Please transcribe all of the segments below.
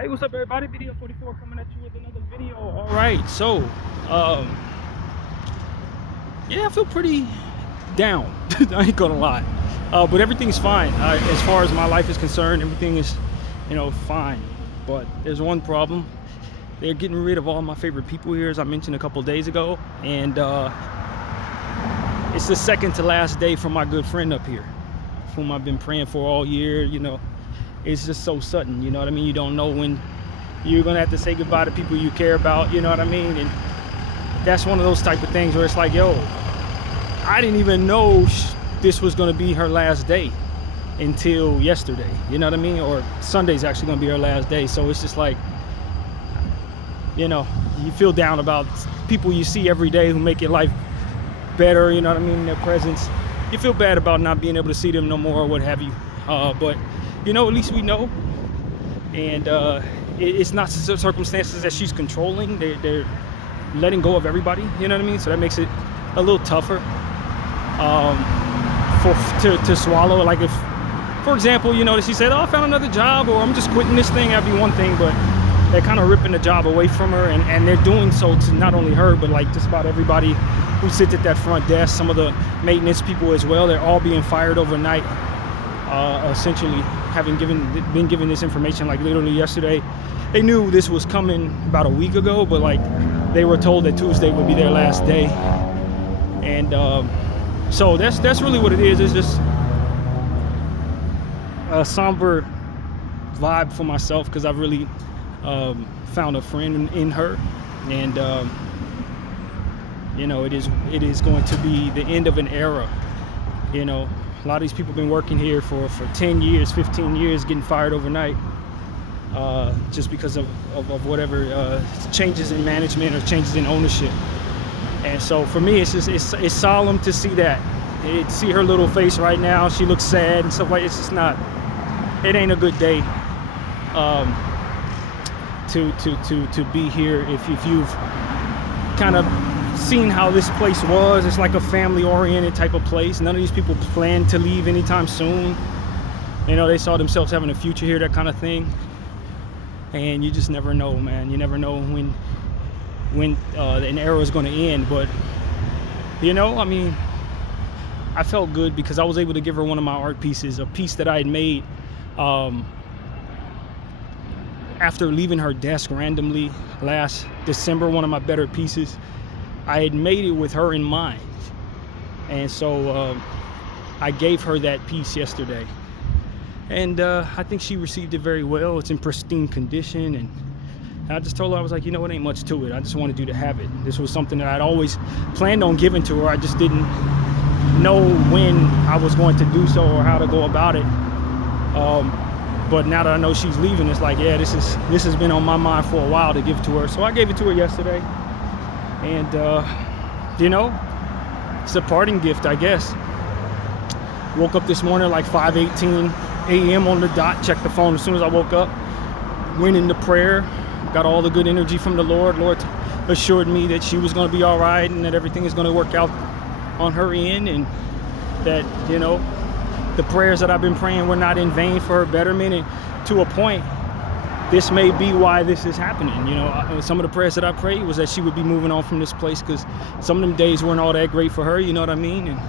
Hey, what's up, everybody? Bdf 44 coming at you with another video. All right, so yeah, I feel pretty down. I ain't gonna lie, but everything's fine as far as my life is concerned. Everything is, fine. But there's one problem. They're getting rid of all my favorite people here, as I mentioned a couple days ago, and it's the second to last day for my good friend up here, whom I've been praying for all year. It's just so sudden, you know what I mean? You don't know when you're gonna have to say goodbye to people you care about, you know what I mean? And that's one of those type of things where it's like, yo, I didn't even know this was gonna be her last day until yesterday, you know what I mean? Or Sunday's actually gonna be her last day. So it's just like, you feel down about people you see every day who make your life better, you know what I mean, in their presence. You feel bad about not being able to see them no more or what have you. But at least we know, and it's not circumstances that she's controlling. They're letting go of everybody, you know what I mean? So that makes it a little tougher to swallow. Like if, for example, she said, oh, I found another job, or I'm just quitting this thing, that'd be one thing, but they're kind of ripping the job away from her, and they're doing so to not only her, but like just about everybody who sits at that front desk, some of the maintenance people as well. They're all being fired overnight, essentially having been given this information like literally yesterday. They knew this was coming about a week ago, but like they were told that Tuesday would be their last day. And so that's really what it is. It's just a somber vibe for myself, because I've really found a friend in her, and it is going to be the end of an era. A lot of these people have been working here for 10 years, 15 years, getting fired overnight, just because of whatever changes in management or changes in ownership. And so for me, it's solemn to see that. See her little face right now. She looks sad and stuff like. It's just not. It ain't a good day to be here. If you've kind of seen how this place was, it's like a family-oriented type of place. None of these people plan to leave anytime soon. They saw themselves having a future here, that kind of thing. And you just never know, man. You never know when an era is going to end. But I felt good because I was able to give her one of my art pieces, a piece that I had made after leaving her desk randomly last December. One of my better pieces. I had made it with her in mind, and so I gave her that piece yesterday, and I think she received it very well. It's in pristine condition, and I just told her, I was like, it ain't much to it. I just wanted you to have it. This was something that I'd always planned on giving to her. I just didn't know when I was going to do so or how to go about it. But now that I know she's leaving, it's like, yeah, this has been on my mind for a while to give to her. So I gave it to her yesterday. And, it's a parting gift, I guess. Woke up this morning like 5:18 a.m. on the dot, checked the phone as soon as I woke up, went into prayer, got all the good energy from the Lord. Lord assured me that she was going to be all right and that everything is going to work out on her end, and that, the prayers that I've been praying were not in vain for her betterment. And to a point, this may be why this is happening. Some of the prayers that I prayed was that she would be moving on from this place, because some of them days weren't all that great for her, you know what I mean? And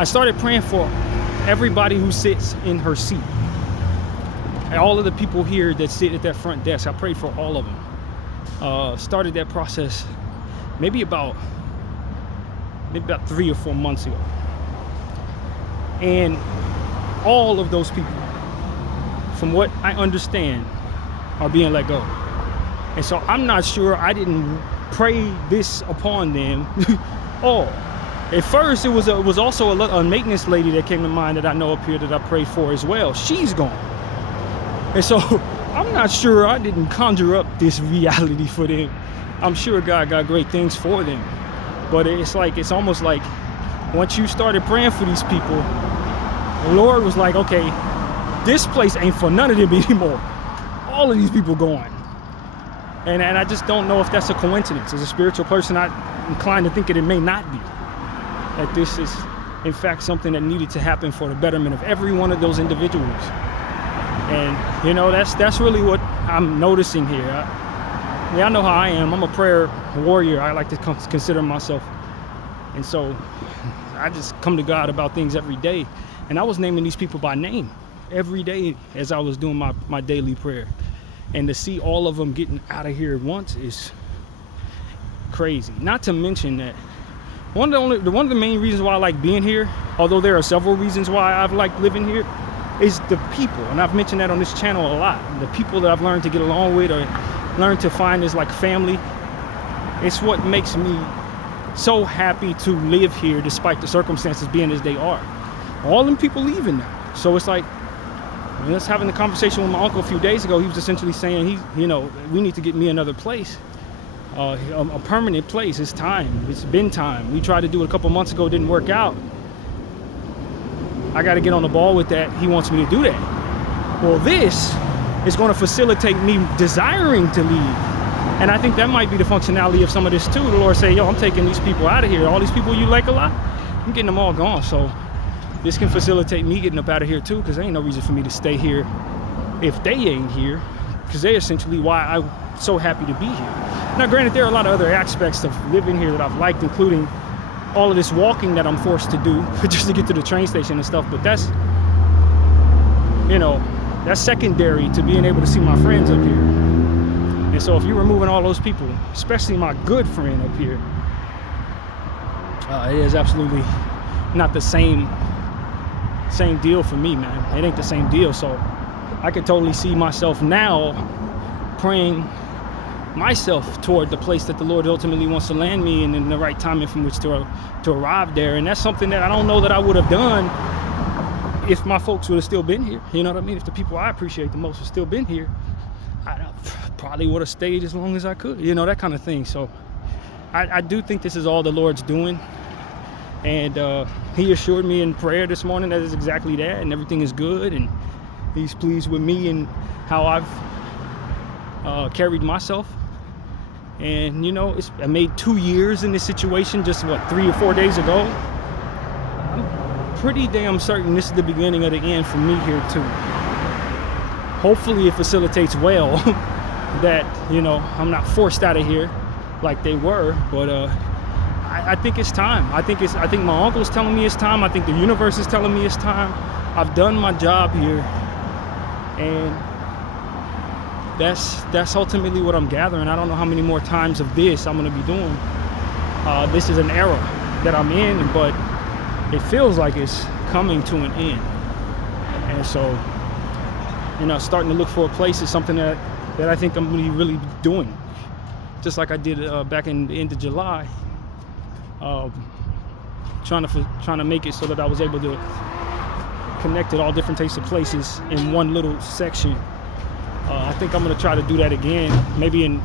I started praying for everybody who sits in her seat. And all of the people here that sit at that front desk, I prayed for all of them. Started that process maybe about 3 or 4 months ago. And all of those people, from what I understand, are being let go. And so I'm not sure I didn't pray this upon them all. At first, it was also a maintenance lady that came to mind that I know up here that I prayed for as well. She's gone. And so I'm not sure I didn't conjure up this reality for them. I'm sure God got great things for them. But it's almost like once you started praying for these people, the Lord was like, okay, this place ain't for none of them anymore. All of these people going. And I just don't know if that's a coincidence. As a spiritual person, I'm inclined to think that it may not be. That this is, in fact, something that needed to happen for the betterment of every one of those individuals. And, you know, that's really what I'm noticing here. I know how I am. I'm a prayer warrior. I like to consider myself. And so I just come to God about things every day. And I was naming these people by name every day as I was doing my daily prayer. And to see all of them getting out of here at once is crazy. Not to mention that one of the main reasons why I like being here, although there are several reasons why I've liked living here, is the people. And I've mentioned that on this channel a lot. The people that I've learned to get along with or learned to find as like family. It's what makes me so happy to live here despite the circumstances being as they are. All them people leaving now. So it's like, when I was having the conversation with my uncle a few days ago, he was essentially saying, we need to get me another place. A permanent place. It's time. It's been time. We tried to do it a couple months ago, didn't work out. I got to get on the ball with that. He wants me to do that. Well, this is going to facilitate me desiring to leave. And I think that might be the functionality of some of this too. The Lord say, yo, I'm taking these people out of here. All these people you like a lot, I'm getting them all gone. So this can facilitate me getting up out of here too, because there ain't no reason for me to stay here if they ain't here, because they're essentially why I'm so happy to be here. Now, granted, there are a lot of other aspects of living here that I've liked, including all of this walking that I'm forced to do just to get to the train station and stuff. But that's, that's secondary to being able to see my friends up here. And so if you're removing all those people, especially my good friend up here, it is absolutely not the same deal for me, man. It ain't the same deal. So I could totally see myself now praying myself toward the place that the Lord ultimately wants to land me in the right timing from which to arrive there. And that's something that I don't know that I would have done if my folks would have still been here. You know what I mean? If the people I appreciate the most have still been here, I probably would have stayed as long as I could, that kind of thing. So I do think this is all the Lord's doing. And he assured me in prayer this morning that it's exactly that, and everything is good, and he's pleased with me and how I've carried myself. And I made 2 years in this situation just 3 or 4 days ago. I'm pretty damn certain this is the beginning of the end for me here too. Hopefully it facilitates well that I'm not forced out of here like they were, but I think it's time. I think my uncle's telling me it's time. I think the universe is telling me it's time. I've done my job here, and that's ultimately what I'm gathering. I don't know how many more times of this I'm going to be doing. This is an era that I'm in, but it feels like it's coming to an end. And so, starting to look for a place is something that I think I'm going to really be doing. Just like I did back in the end of July. Trying to make it so that I was able to connect at all different types of places in one little section. I think I'm gonna try to do that again, maybe in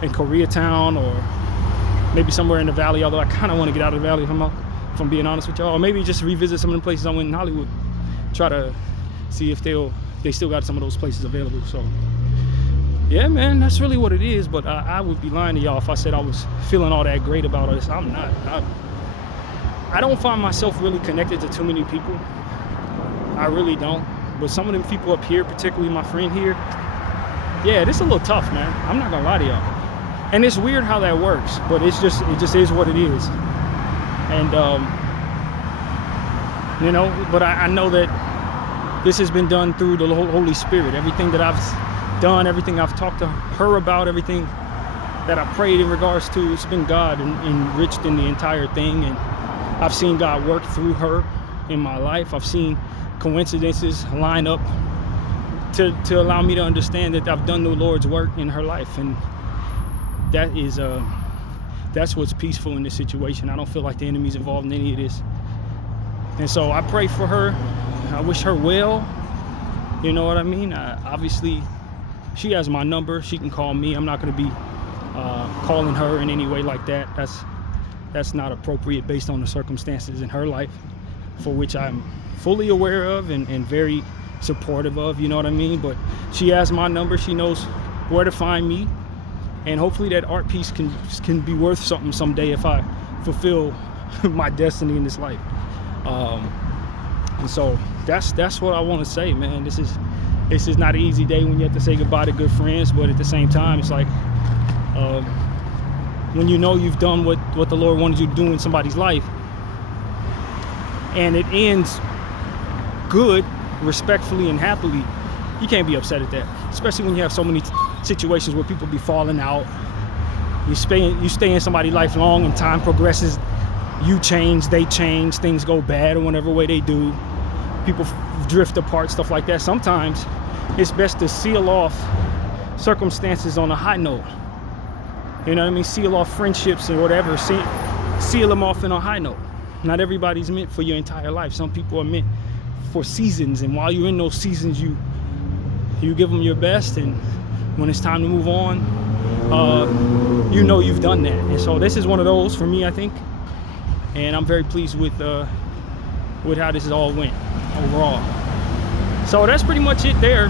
Koreatown, or maybe somewhere in the valley, although I kind of want to get out of the valley if I'm being honest with y'all. Or maybe just revisit some of the places I went in Hollywood, try to see if they still got some of those places available. So yeah, man, that's really what it is. But I would be lying to y'all if I said I was feeling all that great about this. I'm not. I don't find myself really connected to too many people. I really don't. But some of them people up here, particularly my friend here, yeah, this is a little tough, man. I'm not gonna lie to y'all. And it's weird how that works, but it just is what it is. And but I know that this has been done through the Holy Spirit. Everything that I've done, everything I've talked to her about, everything that I prayed in regards to, it's been God enriched in the entire thing. And I've seen God work through her in my life. I've seen coincidences line up to allow me to understand that I've done the Lord's work in her life. And that's what's peaceful in this situation. I don't feel like the enemy's involved in any of this. And so I pray for her. I wish her well. You know what I mean? Obviously, she has my number. She can call me. I'm not going to be calling her in any way like that. That's not appropriate based on the circumstances in her life, for which I'm fully aware of and very supportive of, you know what I mean? But she has my number. She knows where to find me. And hopefully that art piece can be worth something someday if I fulfill my destiny in this life. And so that's what I want to say, man. This is This is not an easy day when you have to say goodbye to good friends, but at the same time, it's like when you know you've done what the Lord wanted you to do in somebody's life, and it ends good, respectfully and happily, you can't be upset at that. Especially when you have so many situations where people be falling out. You stay in somebody's life long, and time progresses. You change, they change, things go bad or whatever way they do. People drift apart, stuff like that. Sometimes it's best to seal off circumstances on a high note. You know what I mean? Seal off friendships and whatever. Seal them off in a high note. Not everybody's meant for your entire life. Some people are meant for seasons, and while you're in those seasons, you give them your best, and when it's time to move on, you know you've done that. And so this is one of those for me, I think, and I'm very pleased with how this all went overall. So that's pretty much it there.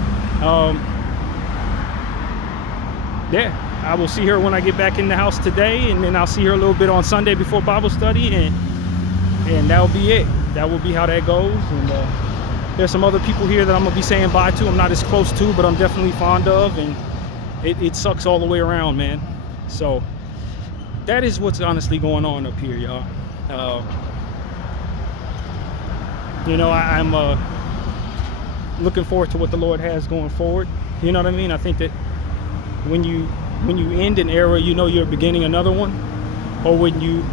Yeah, I will see her when I get back in the house today, and then I'll see her a little bit on Sunday before Bible study, and that'll be it. That will be how that goes. And there's some other people here that I'm gonna be saying bye to. I'm not as close to, but I'm definitely fond of, and it sucks all the way around, man. So that is what's honestly going on up here, y'all. You know, I'm looking forward to what the Lord has going forward. You know what I mean? I think that when you end an era, you know you're beginning another one. Or when you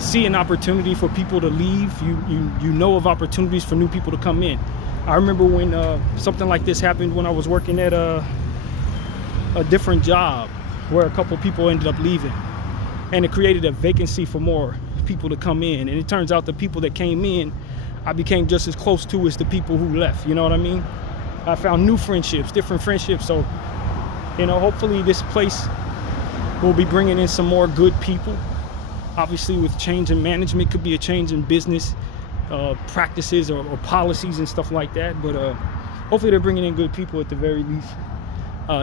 see an opportunity for people to leave, you know of opportunities for new people to come in. I remember when something like this happened when I was working at a different job where a couple people ended up leaving, and it created a vacancy for more people to come in. And it turns out the people that came in, I became just as close to as the people who left. You know what I mean? I found new friendships, different friendships. So, you know, hopefully this place will be bringing in some more good people. Obviously, with change in management, could be a change in business practices or policies and stuff like that. But hopefully they're bringing in good people at the very least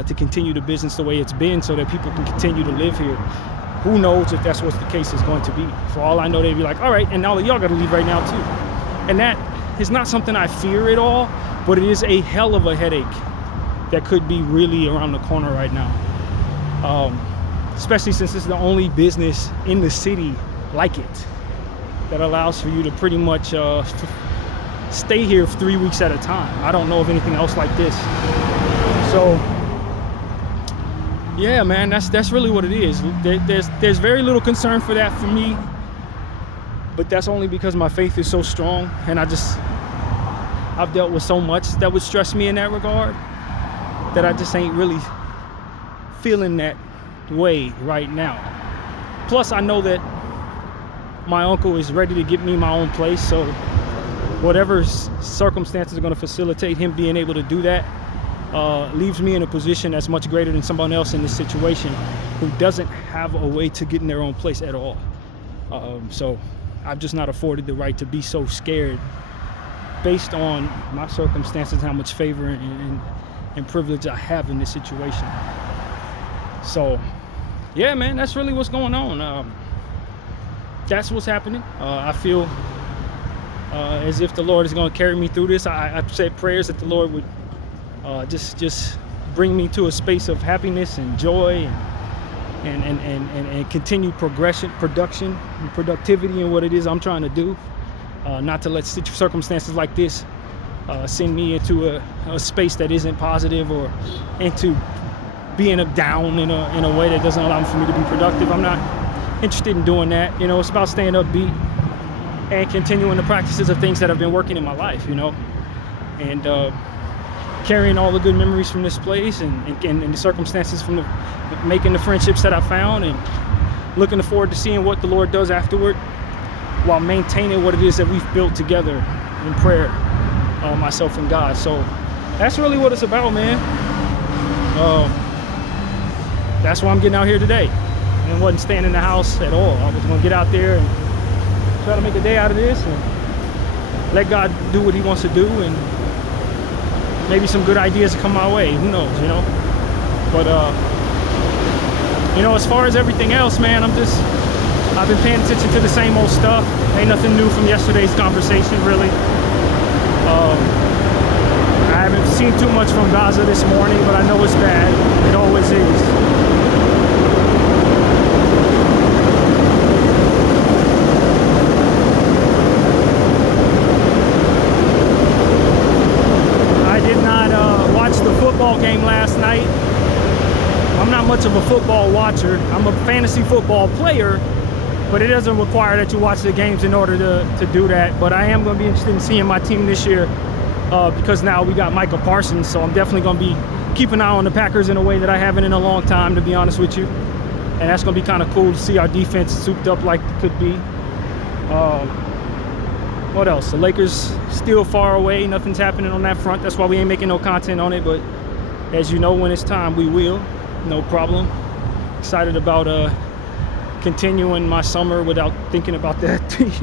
to continue the business the way it's been, so that people can continue to live here. Who knows if that's what the case is going to be? For all I know, they'd be like, all right, and now y'all got to leave right now too. And that is not something I fear at all, but it is a hell of a headache that could be really around the corner right now. Especially since it's the only business in the city like it that allows for you to pretty much stay here for 3 weeks at a time. I don't know of anything else like this. So yeah, man, that's really what it is. There's very little concern for that for me, but that's only because my faith is so strong, and I've dealt with so much that would stress me in that regard, that I just ain't really feeling that way right now. Plus, I know that my uncle is ready to get me my own place, so whatever circumstances are going to facilitate him being able to do that leaves me in a position that's much greater than someone else in this situation who doesn't have a way to get in their own place at all. So I've just not afforded the right to be so scared based on my circumstances, how much favor and privilege I have in this situation. So yeah, man, that's really what's going on. That's what's happening. I feel as if the Lord is going to carry me through this. I said prayers that the Lord would just bring me to a space of happiness and joy and continued production and productivity in what it is I'm trying to do. Not to let circumstances like this send me into a space that isn't positive, or into being down in a way that doesn't allow for me to be productive. I'm not interested in doing that. You know, it's about staying upbeat and continuing the practices of things that have been working in my life, you know, and carrying all the good memories from this place and the circumstances from making the friendships that I found, and looking forward to seeing what the Lord does afterward, while maintaining what it is that we've built together in prayer, myself and God. So that's really what it's about, man. That's why I'm getting out here today, and wasn't staying in the house at all. I was gonna get out there and try to make a day out of this and let God do what he wants to do, and maybe some good ideas come my way. Who knows, you know? But you know, as far as everything else, man, I've been paying attention to the same old stuff. Ain't nothing new from yesterday's conversation, really. I I haven't seen too much from Gaza this morning, but I know it's bad. It always is. I did not watch the football game last night. I'm not much of a football watcher. I'm a fantasy football player, but it doesn't require that you watch the games in order to do that. But I am going to be interested in seeing my team this year because now we got Micah Parsons, so I'm definitely going to be keeping an eye on the Packers in a way that I haven't in a long time, to be honest with you. And that's going to be kind of cool to see our defense souped up like it could be. What else? The Lakers still far away. Nothing's happening on that front. That's why we ain't making no content on it. But as you know, when it's time, we will. No problem. Excited about continuing my summer without thinking about that team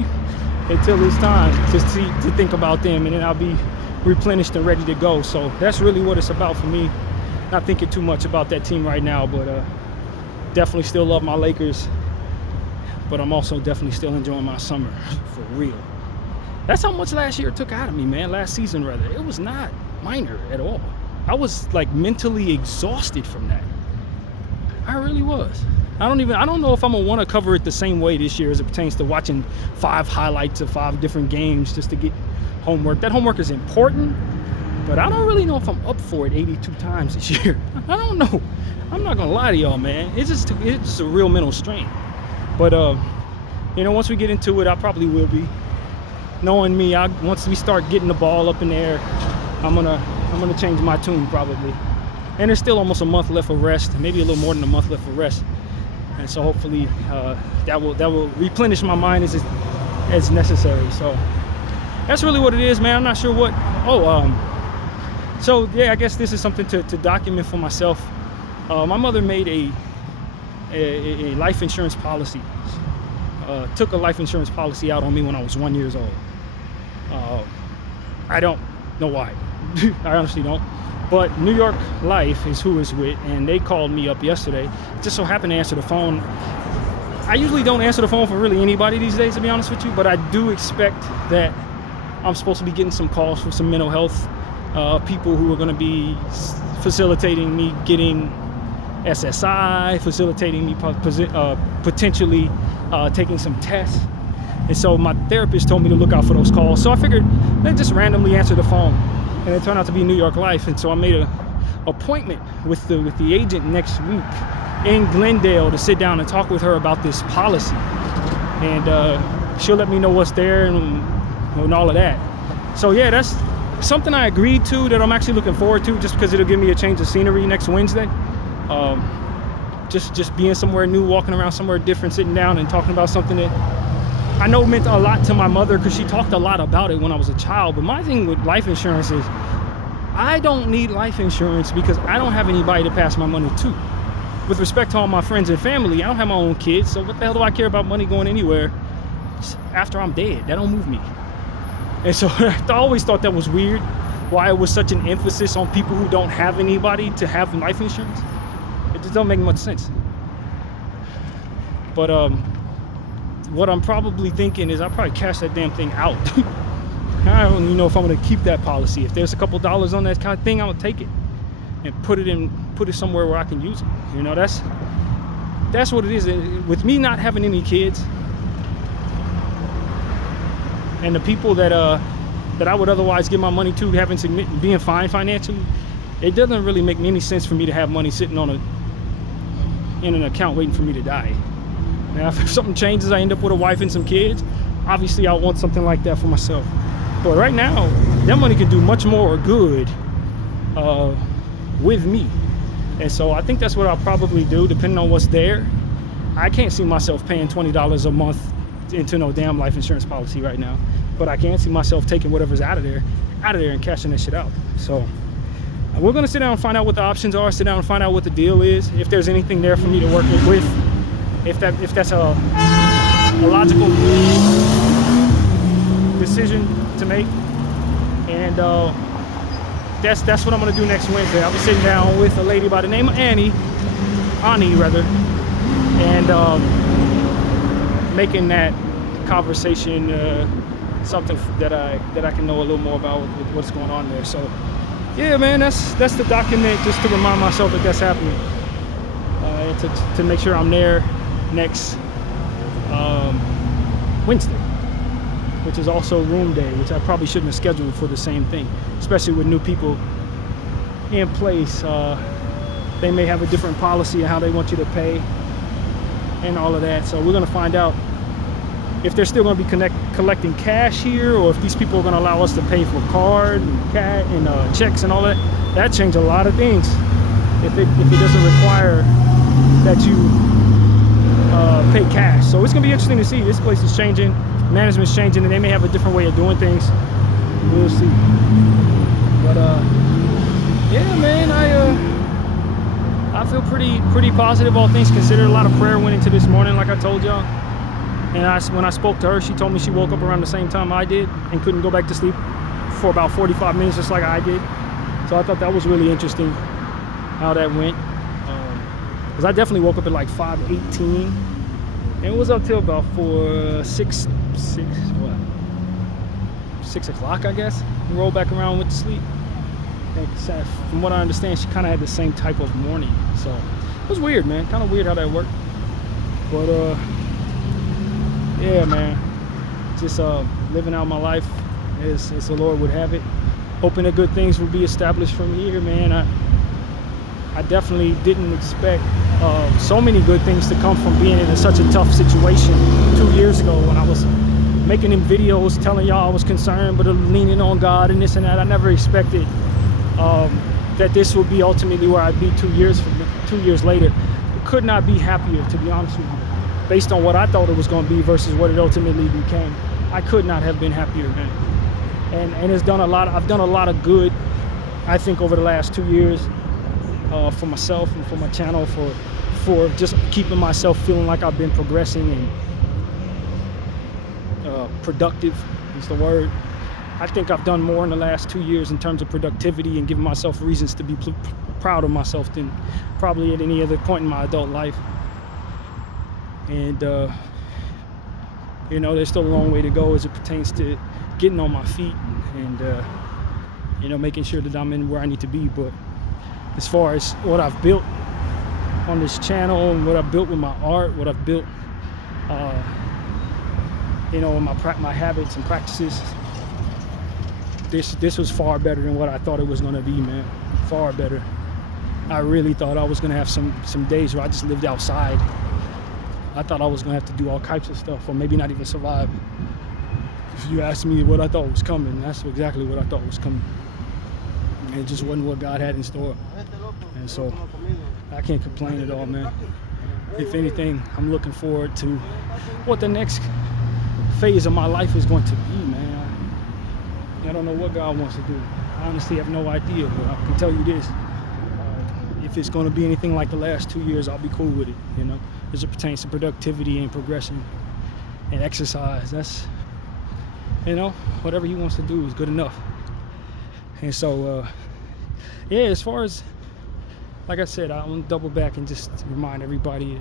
until it's time to think about them, and then I'll be replenished and ready to go. So that's really what it's about for me. Not thinking too much about that team right now, but definitely still love my Lakers. But I'm also definitely still enjoying my summer for real. That's how much last year took out of me, man. Last season, rather. It was not minor at all. I was like mentally exhausted from that. I really was. I don't know if I'm gonna want to cover it the same way this year as it pertains to watching 5 highlights of 5 different games just to get homework. That homework is important, but I don't really know if I'm up for it 82 times this year. I don't know. I'm not gonna lie to y'all, man. It's just a real mental strain. But once we get into it, I probably will be. Knowing me, once we start getting the ball up in the air, I'm gonna change my tune probably. And there's still almost a month left of rest, maybe a little more than a month left of rest. And so hopefully that will replenish my mind as necessary. So that's really what it is, man. I'm not sure what. So yeah, I guess this is something to document for myself. My mother made a life insurance policy. Took a life insurance policy out on me when I was 1 year old. I don't know why. I honestly don't. But New York Life is who it's with, and they called me up yesterday. Just so happened to answer the phone. I usually don't answer the phone for really anybody these days, to be honest with you, but I do expect that I'm supposed to be getting some calls for some mental health people who are going to be facilitating me getting SSI, facilitating me potentially taking some tests. And so my therapist told me to look out for those calls. So I figured I'd just randomly answer the phone. And it turned out to be New York Life. And so I made an appointment with the agent next week in Glendale to sit down and talk with her about this policy. And she'll let me know what's there and all of that. So yeah, that's something I agreed to that I'm actually looking forward to, just because it'll give me a change of scenery next Wednesday. Just being somewhere new, walking around somewhere different, sitting down and talking about something that I know meant a lot to my mother, because she talked a lot about it when I was a child. But my thing with life insurance is I don't need life insurance because I don't have anybody to pass my money to. With respect to all my friends and family, I don't have my own kids, so what the hell do I care about money going anywhere after I'm dead? That don't move me. And so I always thought that was weird, why it was such an emphasis on people who don't have anybody to have life insurance. It just don't make much sense. But what I'm probably thinking is I'll probably cash that damn thing out. I don't even know if I'm gonna keep that policy. If there's a couple dollars on that kind of thing, I'm gonna take it and put it somewhere where I can use it. You know, that's what it is. With me not having any kids, and the people that I would otherwise give my money to being fine financially, it doesn't really make any sense for me to have money sitting in an account waiting for me to die. Now, if something changes, I end up with a wife and some kids, obviously I want something like that for myself. But right now, that money could do much more good with me. And so I think that's what I'll probably do, depending on what's there. I can't see myself paying $20 a month into no damn life insurance policy right now. But I can see myself taking whatever's out of there and cashing that shit out. So we're gonna sit down and find out what the options are, sit down and find out what the deal is, if there's anything there for me to work with. If that's a logical decision to make, and that's what I'm gonna do next Wednesday. I'll be sitting down with a lady by the name of Annie rather, and making that conversation something that I can know a little more about with what's going on there. So yeah, man, that's the document, just to remind myself that that's happening. To make sure I'm there next Wednesday, which is also room day, which I probably shouldn't have scheduled for the same thing, especially with new people in place. They may have a different policy on how they want you to pay and all of that. So we're going to find out if they're still going to be collecting cash here, or if these people are going to allow us to pay for card and cash and checks and all that. That changes a lot of things. If it doesn't require that you pay cash. So it's going to be interesting to see. This place is changing, management's changing, and they may have a different way of doing things. We'll see. But yeah, man, I feel pretty positive, all things considered. A lot of prayer went into this morning, like I told y'all. And when I spoke to her, she told me she woke up around the same time I did and couldn't go back to sleep for about 45 minutes, just like I did. So I thought that was really interesting how that went. Because I definitely woke up at like 5:18, and it was up till about 6 o'clock, I guess. We rolled back around, went to sleep. And from what I understand, she kind of had the same type of morning. So it was weird, man. Kind of weird how that worked. But yeah, man, just living out my life as the Lord would have it. Hoping that good things will be established from here, man. I definitely didn't expect so many good things to come from being in such a tough situation 2 years ago when I was making them videos telling y'all I was concerned but leaning on God and this and that. I never expected that this would be ultimately where I'd be 2 years later. I could not be happier, to be honest with you, based on what I thought it was going to be versus what it ultimately became. I could not have been happier, man. And it's done a lot. I've done a lot of good, I think, over the last 2 years. For myself and for my channel, for just keeping myself feeling like I've been progressing and productive is the word. I think I've done more in the last 2 years in terms of productivity and giving myself reasons to be proud of myself than probably at any other point in my adult life. And you know, there's still a long way to go as it pertains to getting on my feet and you know, making sure that I'm in where I need to be. But as far as what I've built on this channel and what I've built with my art, what I've built, you know, my habits and practices, this was far better than what I thought it was going to be, man. Far better. I really thought I was going to have some days where I just lived outside. I thought I was going to have to do all types of stuff, or maybe not even survive. If you asked me what I thought was coming, that's exactly what I thought was coming. And it just wasn't what God had in store. And so I can't complain at all, man. If anything, I'm looking forward to what the next phase of my life is going to be, man. I don't know what God wants to do. I honestly have no idea, but I can tell you this. If it's going to be anything like the last 2 years, I'll be cool with it, you know, as it pertains to productivity and progression and exercise. That's, you know, whatever he wants to do is good enough. And so, yeah, as far as, like I said, I want to double back and just remind everybody,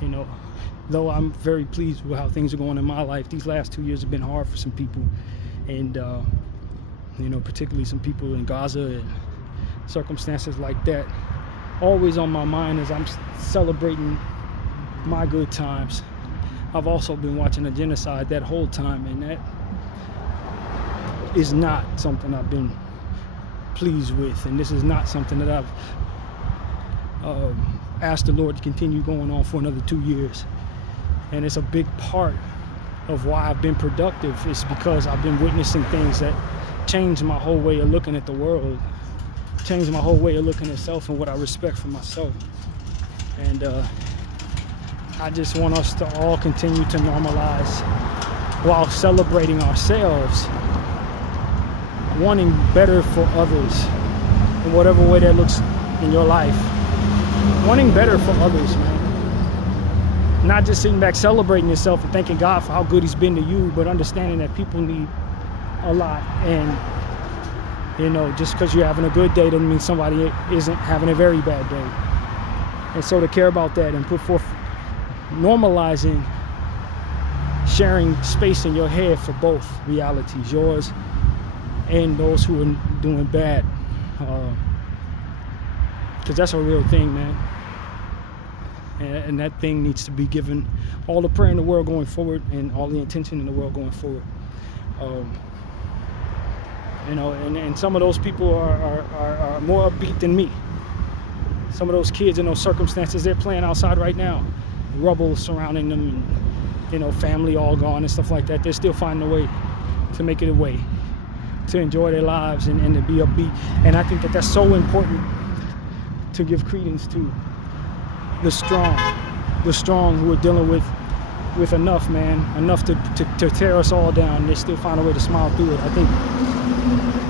you know, though I'm very pleased with how things are going in my life, these last 2 years have been hard for some people. And, you know, particularly some people in Gaza and circumstances like that. Always on my mind as I'm celebrating my good times. I've also been watching a genocide that whole time, and that is not something I've been pleased with, and this is not something that I've asked the Lord to continue going on for another 2 years. And it's a big part of why I've been productive, is because I've been witnessing things that changed my whole way of looking at the world, changed my whole way of looking at self and what I respect for myself. And I just want us to all continue to normalize, while celebrating ourselves, wanting better for others in whatever way that looks in your life. Wanting better for others, man. Not just sitting back celebrating yourself and thanking God for how good he's been to you, but understanding that people need a lot. And, you know, just because you're having a good day doesn't mean somebody isn't having a very bad day. And so to care about that and put forth, normalizing sharing space in your head for both realities, yours and those who are doing bad. Because that's a real thing, man. And that thing needs to be given all the prayer in the world going forward and all the intention in the world going forward. You know, and some of those people are more upbeat than me. Some of those kids in those circumstances, they're playing outside right now. Rubble surrounding them, and, you know, family all gone and stuff like that. They're still finding a way to make it a way to enjoy their lives and to be upbeat. And I think that that's so important to give credence to the strong who are dealing with enough, man, enough to tear us all down. They still find a way to smile through it. I think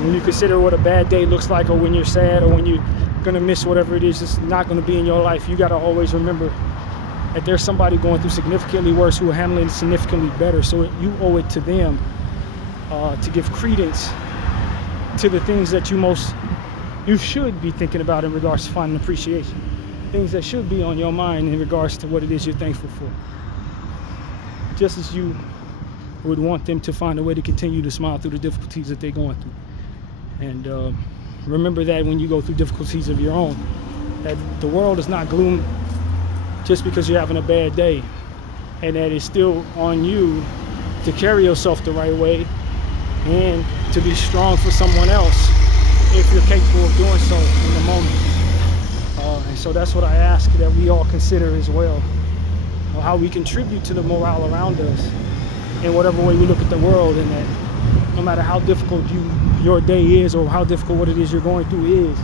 when you consider what a bad day looks like, or when you're sad, or when you're gonna miss whatever it is that's not gonna be in your life, you gotta always remember that there's somebody going through significantly worse who are handling it significantly better. So you owe it to them to give credence to the things that you should be thinking about in regards to finding appreciation. Things that should be on your mind in regards to what it is you're thankful for. Just as you would want them to find a way to continue to smile through the difficulties that they're going through. And remember that when you go through difficulties of your own, that the world is not gloom just because you're having a bad day, and that it's still on you to carry yourself the right way and to be strong for someone else if you're capable of doing so in the moment. And so that's what I ask that we all consider as well, how we contribute to the morale around us in whatever way we look at the world, and that no matter how difficult your day is, or how difficult what it is you're going through is,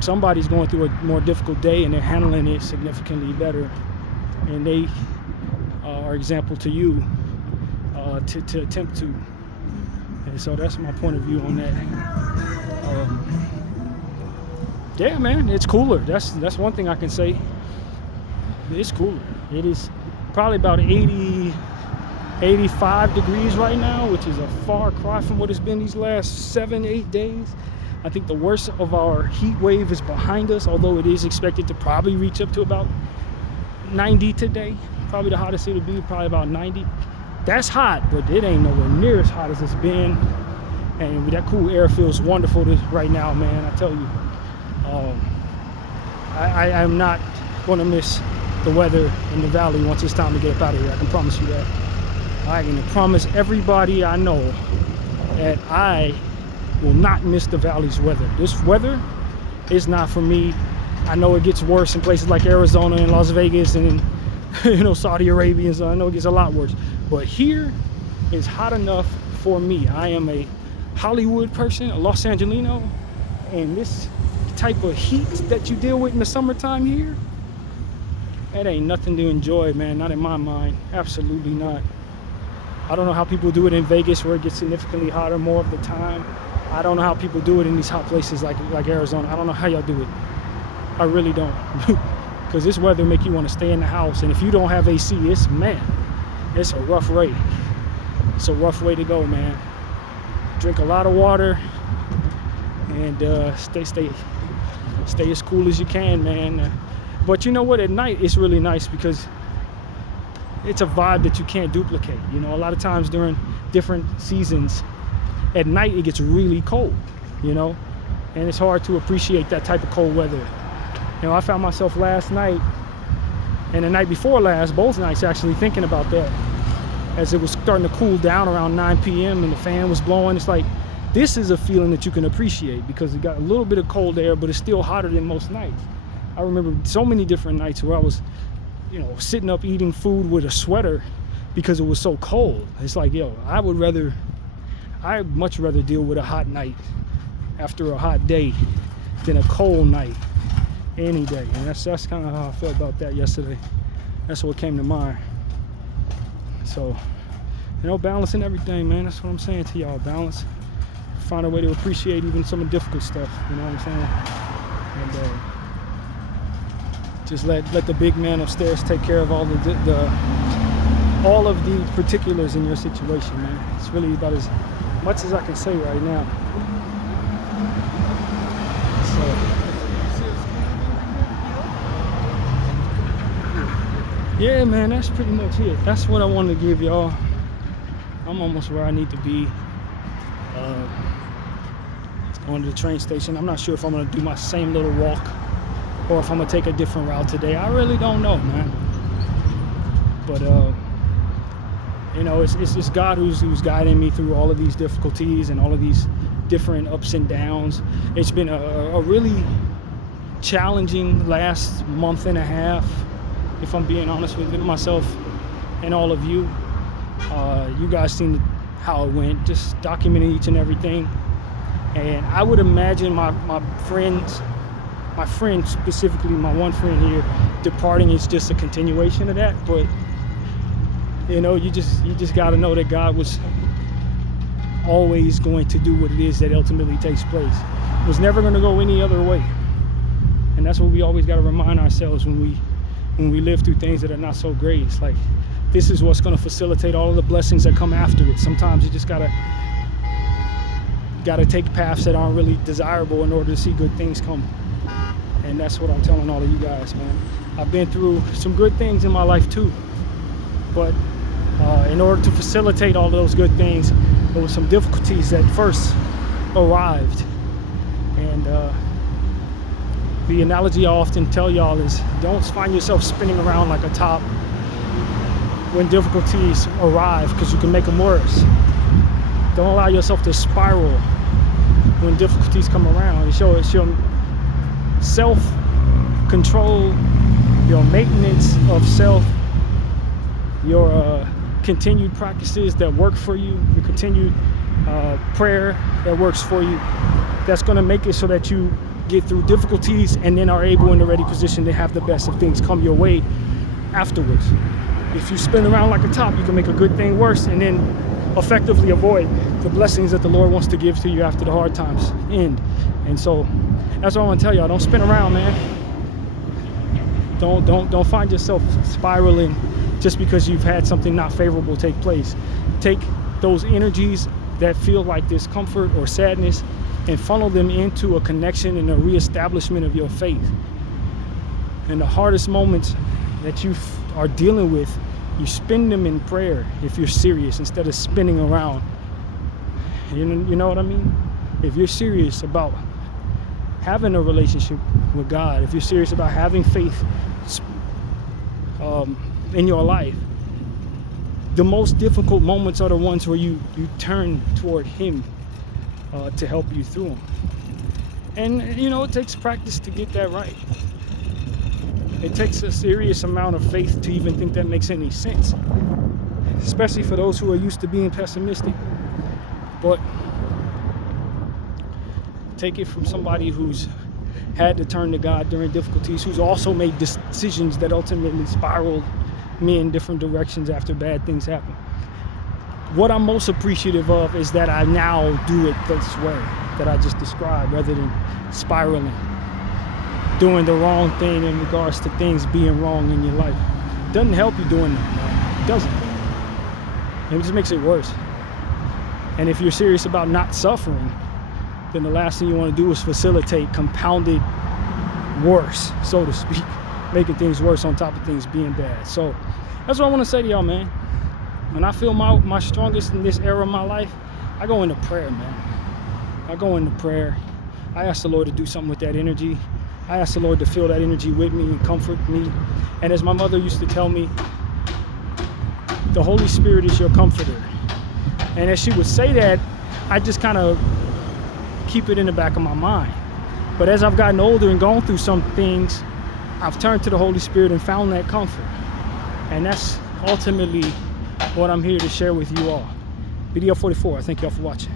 somebody's going through a more difficult day and they're handling it significantly better, and they are example to you to attempt to. And so that's my point of view on that. Yeah, man, it's cooler. That's one thing I can say. It's cooler. It is probably about 85 degrees right now, which is a far cry from what it's been these last 7-8 days. I think the worst of our heat wave is behind us, although it is expected to probably reach up to about 90 today. Probably the hottest it'll be, probably about 90. That's hot, but it ain't nowhere near as hot as it's been. And that cool air feels wonderful right now, man, I tell you. I'm not going to miss the weather in the valley once it's time to get up out of here. I can promise you that. I can promise everybody I know that I will not miss the valley's weather. This weather is not for me. I know it gets worse in places like Arizona and Las Vegas and Saudi Arabia, so I know it gets a lot worse. But here is hot enough for me. I am a Hollywood person, a Los Angelino, and this type of heat that you deal with in the summertime here, that ain't nothing to enjoy, man. Not in my mind. Absolutely not. I don't know how people do it in Vegas, where it gets significantly hotter more of the time. I don't know how people do it in these hot places like Arizona. I don't know how y'all do it. I really don't. Because this weather make you want to stay in the house, and if you don't have AC, it's a rough rate. It's a rough way to go, man. Drink a lot of water and stay as cool as you can, man. But you know what? At night, it's really nice because it's a vibe that you can't duplicate. A lot of times during different seasons, at night it gets really cold, and it's hard to appreciate that type of cold weather. I found myself last night and the night before last, both nights actually, thinking about that as it was starting to cool down around 9 p.m. and the fan was blowing. It's like, this is a feeling that you can appreciate because it got a little bit of cold air, but it's still hotter than most nights. I remember so many different nights where I was, sitting up eating food with a sweater because it was so cold. It's like, I'd much rather deal with a hot night after a hot day than a cold night any day. And that's kind of how I felt about that yesterday. That's what came to mind. So, balancing everything, man. That's what I'm saying to y'all. Balance. Find a way to appreciate even some of the difficult stuff. You know what I'm saying? And just let the big man upstairs take care of all of the particulars in your situation, man. It's really about as much as I can say right now. So, yeah, man, that's pretty much it. That's what I wanted to give y'all. I'm almost where I need to be. going to the train station. I'm not sure if I'm going to do my same little walk or if I'm going to take a different route today. I really don't know, man. But, you know, it's God who's guiding me through all of these difficulties and all of these different ups and downs. It's been a really challenging last month and a half, if I'm being honest with myself and all of you. You guys seen how it went, just documenting each and everything. And I would imagine my friend specifically, my one friend here, departing is just a continuation of that. But you know, you just got to know that God was always going to do what it is that ultimately takes place. It was never going to go any other way. And that's what we always got to remind ourselves when we live through things that are not so great. It's like, this is what's going to facilitate all of the blessings that come after it. Sometimes you just gotta take paths that aren't really desirable in order to see good things come. And that's what I'm telling all of you guys, man. I've been through some good things in my life too, but in order to facilitate all of those good things, there was some difficulties that first arrived. And the analogy I often tell y'all is, don't find yourself spinning around like a top when difficulties arrive, because you can make them worse. Don't allow yourself to spiral when difficulties come around. It's your self-control, your maintenance of self, your continued practices that work for you, your continued prayer that works for you. That's going to make it so that you get through difficulties and then are able in the ready position to have the best of things come your way afterwards. If you spin around like a top, you can make a good thing worse and then effectively avoid the blessings that the Lord wants to give to you after the hard times end. And so that's what I want to tell y'all. Don't spin around, man. Don't find yourself spiraling just because you've had something not favorable take place. Take those energies that feel like discomfort or sadness and funnel them into a connection and a reestablishment of your faith. And the hardest moments that you are dealing with, you spend them in prayer if you're serious, instead of spinning around. You know what I mean? If you're serious about having a relationship with God, if you're serious about having faith in your life, the most difficult moments are the ones where you turn toward Him to help you through them. And you know, it takes practice to get that right. It takes a serious amount of faith to even think that makes any sense, especially for those who are used to being pessimistic. But take it from somebody who's had to turn to God during difficulties, who's also made decisions that ultimately spiraled me in different directions after bad things happen. What I'm most appreciative of is that I now do it this way that I just described, rather than spiraling, doing the wrong thing in regards to things being wrong in your life. It doesn't help you doing that, man. It doesn't. It just makes it worse. And if you're serious about not suffering, then the last thing you want to do is facilitate compounded worse, so to speak, making things worse on top of things being bad. So that's what I want to say to y'all, man. When I feel my strongest in this era of my life, I go into prayer, man. I go into prayer. I ask the Lord to do something with that energy. I ask the Lord to fill that energy with me and comfort me. And as my mother used to tell me, the Holy Spirit is your comforter. And as she would say that, I just kind of keep it in the back of my mind. But as I've gotten older and gone through some things, I've turned to the Holy Spirit and found that comfort. And that's ultimately what I'm here to share with you all. Bdf 44, I thank y'all for watching.